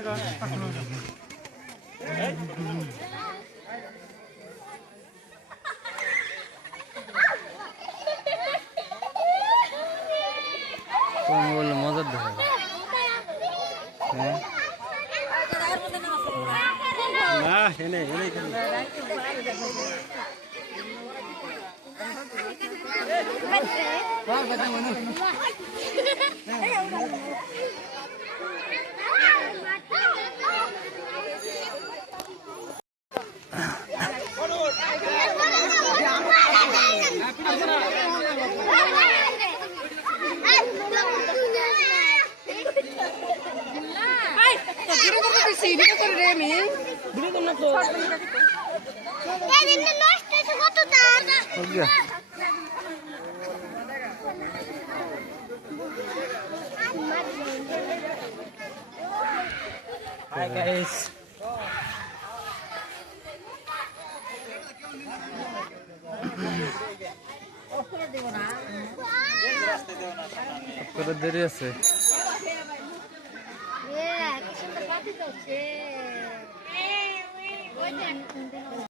টাকা পাঠানো যাবে। বললে মজার দেখা হ্যাঁ না এনে এনে Hi guys. আপনারা দেরি আছে